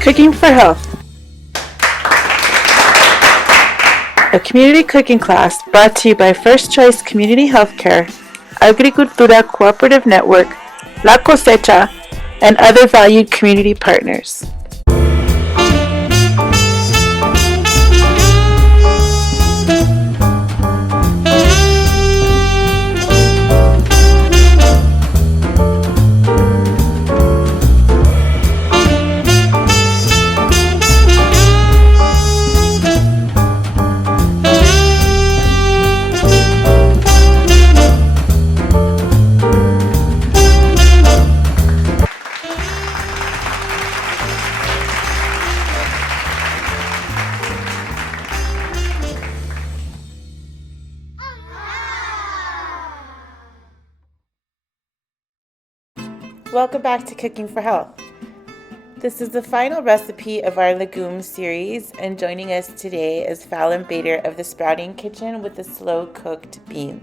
Cooking for Health, a community cooking class brought to you by First Choice Community Healthcare, Agricultura Cooperative Network, La Cosecha, and other valued community partners. Welcome back to Cooking for Health. This is the final recipe of our legume series, and joining us today is Fallon Bader of the Sprouting Kitchen with the slow-cooked beans.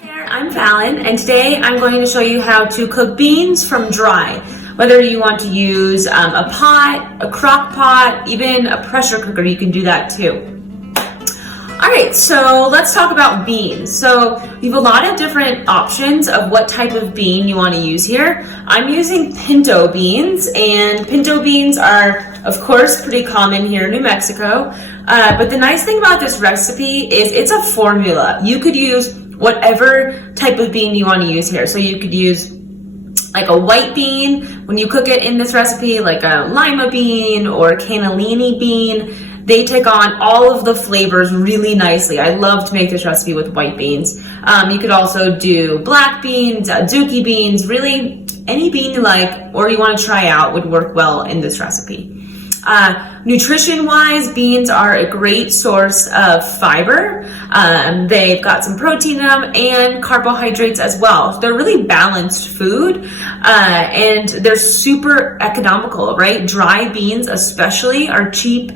Hey there, I'm Fallon, and today I'm going to show you how to cook beans from dry. Whether you want to use a pot, a crock pot, even a pressure cooker, you can do that too. Alright, so let's talk about beans. So we have a lot of different options of what type of bean you want to use here. I'm using pinto beans, and pinto beans are, of course, pretty common here in New Mexico. But the nice thing about this recipe is it's a formula. You could use whatever type of bean you want to use here. So you could use like a white bean when you cook it in this recipe, like a lima bean or a cannellini bean. They take on all of the flavors really nicely. I love to make this recipe with white beans. You could also do black beans, zucchini beans, really any bean you like or you want to try out would work well in this recipe. Nutrition-wise, beans are a great source of fiber. They've got some protein in them and carbohydrates as well. They're really balanced food, and they're super economical, right? Dry beans especially are cheap,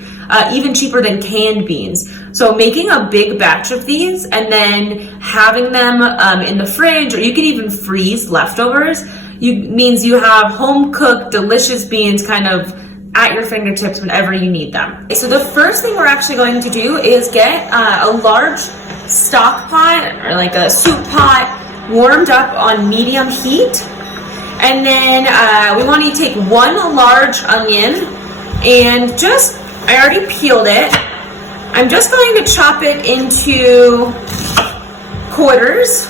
even cheaper than canned beans. So making a big batch of these and then having them in the fridge, or you can even freeze leftovers, means you have home-cooked, delicious beans kind of at your fingertips whenever you need them. So the first thing we're actually going to do is get a large stock pot or like a soup pot warmed up on medium heat. And then we want to take one large onion and I already peeled it. I'm just going to chop it into quarters.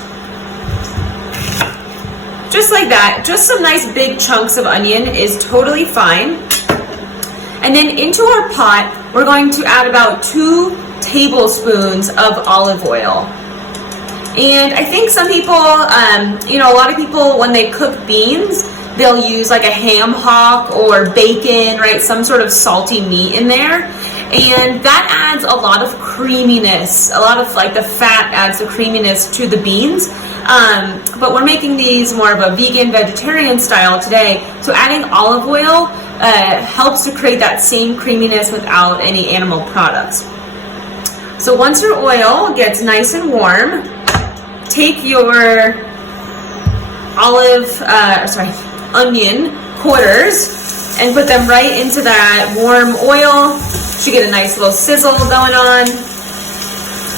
Just like that. Just some nice big chunks of onion is totally fine. And then into our pot, we're going to add about 2 tablespoons of olive oil. And I think some people, a lot of people, when they cook beans, they'll use like a ham hock or bacon, right? Some sort of salty meat in there. And that adds a lot of creaminess. A lot of like the fat adds the creaminess to the beans. But we're making these more of a vegan, vegetarian style today. So adding olive oil helps to create that same creaminess without any animal products. So once your oil gets nice and warm, take your onion quarters and put them right into that warm oil. Should get a nice little sizzle going on.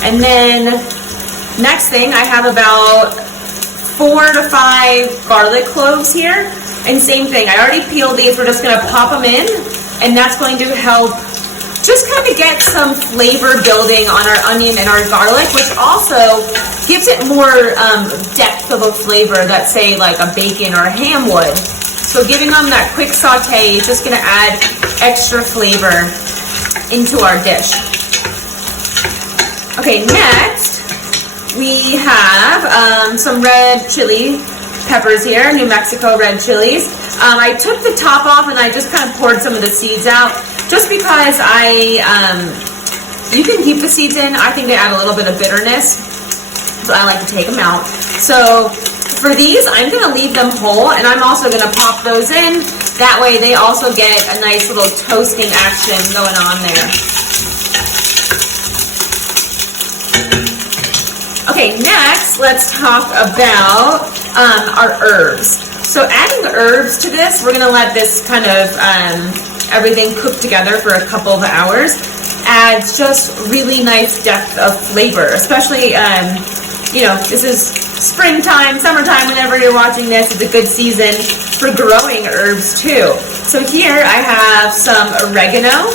And then next thing, I have about 4 to 5 garlic cloves here. And same thing, I already peeled these. We're just going to pop them in, and that's going to help just kind of get some flavor building on our onion and our garlic, which also gives it more depth of a flavor that, say, like a bacon or a ham would. So giving them that quick saute is just going to add extra flavor into our dish. Okay, next we have some red chili peppers here, New Mexico red chilies. I took the top off and I just kind of poured some of the seeds out just because you can keep the seeds in. I think they add a little bit of bitterness, so I like to take them out. So for these, I'm going to leave them whole, and I'm also going to pop those in. That way they also get a nice little toasting action going on there. Okay, next let's talk about our herbs. So adding herbs to this, we're going to let this kind of everything cooked together for a couple of hours adds just really nice depth of flavor, especially, this is springtime, summertime, whenever you're watching this, it's a good season for growing herbs too. So here I have some oregano,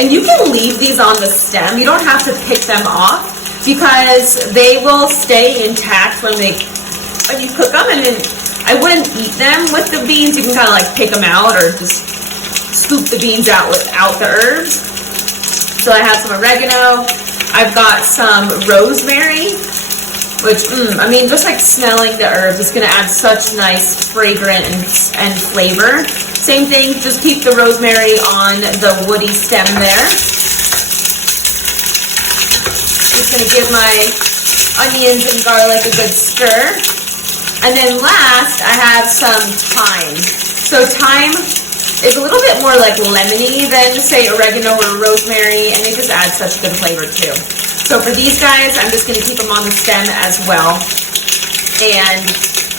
and you can leave these on the stem. You don't have to pick them off because they will stay intact when you cook them, and then I wouldn't eat them with the beans. You can kind of like pick them out or just scoop the beans out without the herbs. So I have some oregano. I've got some rosemary, which, just like smelling the herbs, it's going to add such nice fragrance and flavor. Same thing, just keep the rosemary on the woody stem there. Just going to give my onions and garlic a good stir. And then last, I have some thyme. So thyme is a little bit more like lemony than, say, oregano or rosemary, and it just adds such good flavor too. So for these guys, I'm just going to keep them on the stem as well. And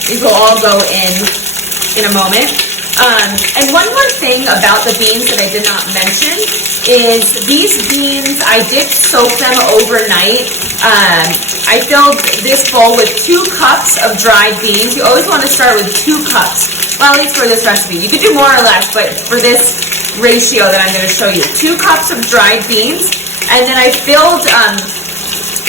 these will all go in a moment. And one more thing about the beans that I did not mention is these beans, I did soak them overnight. I filled this bowl with 2 cups of dried beans. You always want to start with 2 cups. Well, at least for this recipe. You could do more or less, but for this ratio that I'm going to show you, 2 cups of dried beans. And then I filled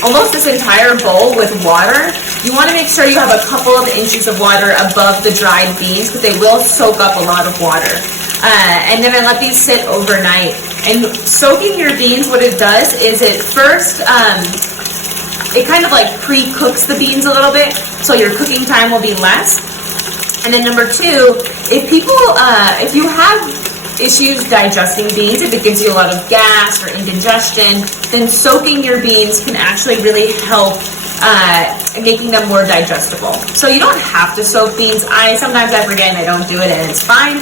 almost this entire bowl with water. You want to make sure you have a couple of inches of water above the dried beans because they will soak up a lot of water. And then I let these sit overnight. And soaking your beans, what it does is it first, it kind of like pre-cooks the beans a little bit, so your cooking time will be less. And then number 2, if you have issues digesting beans, if it gives you a lot of gas or indigestion, then soaking your beans can actually really help making them more digestible. So you don't have to soak beans. Sometimes I forget and I don't do it, and it's fine.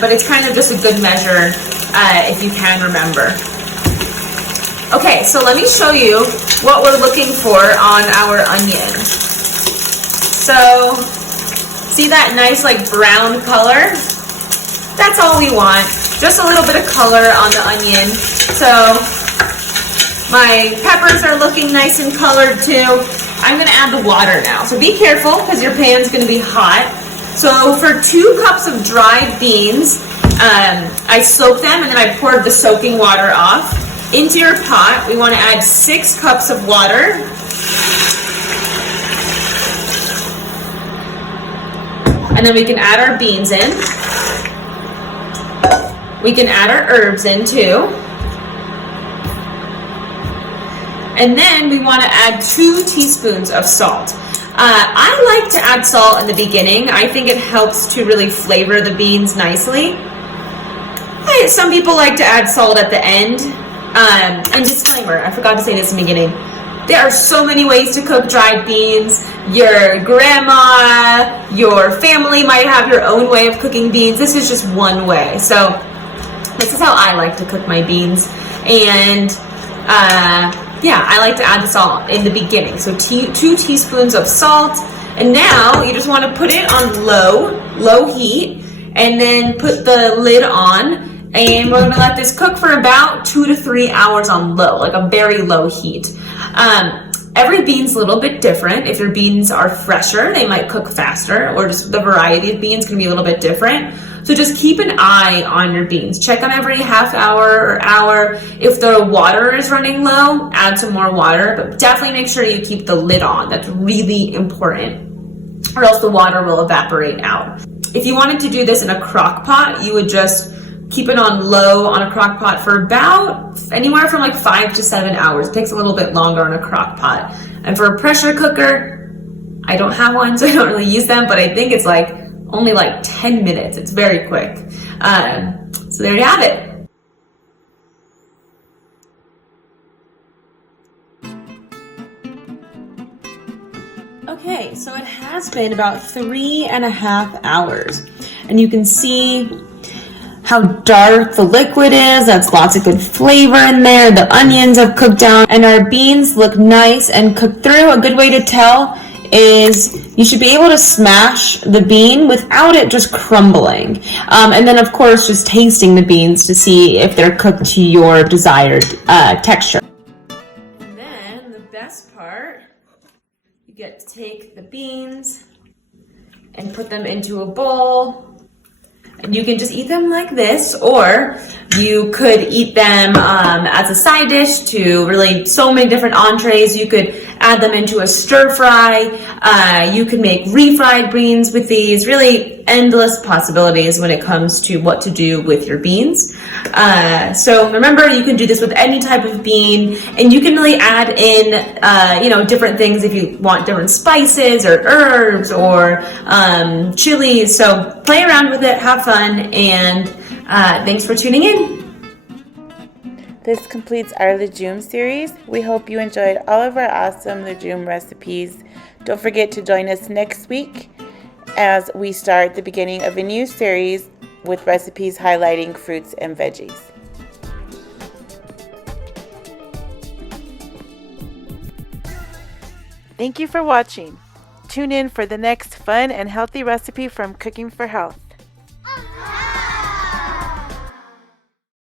But it's kind of just a good measure if you can remember. Okay, so let me show you what we're looking for on our onion. So see that nice like brown color? That's all we want. Just a little bit of color on the onion. So my peppers are looking nice and colored too. I'm going to add the water now. So be careful because your pan's going to be hot. So for 2 cups of dried beans, I soaked them and then I poured the soaking water off. Into your pot, we want to add 6 cups of water. And then we can add our beans in. We can add our herbs in too. And then we want to add 2 teaspoons of salt. I like to add salt in the beginning. I think it helps to really flavor the beans nicely. Some people like to add salt at the end. And disclaimer, I forgot to say this in the beginning. There are so many ways to cook dried beans. Your grandma, your family might have your own way of cooking beans. This is just one way. So this is how I like to cook my beans. And I like to add the salt in the beginning. So 2 teaspoons of salt. And now you just want to put it on low heat, and then put the lid on. And we're going to let this cook for about 2 to 3 hours on low, like a very low heat. Every bean's a little bit different. If your beans are fresher, they might cook faster, or just the variety of beans can be a little bit different. So just keep an eye on your beans. Check on every half hour or hour. If the water is running low, add some more water, but definitely make sure you keep the lid on. That's really important, or else the water will evaporate out. If you wanted to do this in a crock pot, you would just keep it on low on a crock pot for about anywhere from like 5 to 7 hours. It takes a little bit longer on a crock pot. And for a pressure cooker, I don't have one, so I don't really use them, but I think it's like only like 10 minutes. It's very quick. So there you have it. Okay, so it has been about 3.5 hours, and you can see how dark the liquid is. That's lots of good flavor in there. The onions have cooked down, and our beans look nice and cooked through. A good way to tell is you should be able to smash the bean without it just crumbling. And then, of course, just tasting the beans to see if they're cooked to your desired texture. And then the best part, you get to take the beans and put them into a bowl. And you can just eat them like this, or you could eat them as a side dish to really so many different entrees. You could add them into a stir fry. You could make refried beans with these. Really endless possibilities when it comes to what to do with your beans. So remember, you can do this with any type of bean, and you can really add in different things if you want different spices or herbs or chilies. So play around with it, have fun, and thanks for tuning in. This completes our legume series. We hope you enjoyed all of our awesome legume recipes. Don't forget to join us next week as we start the beginning of a new series with recipes highlighting fruits and veggies. Thank you for watching. Tune in for the next fun and healthy recipe from Cooking for Health.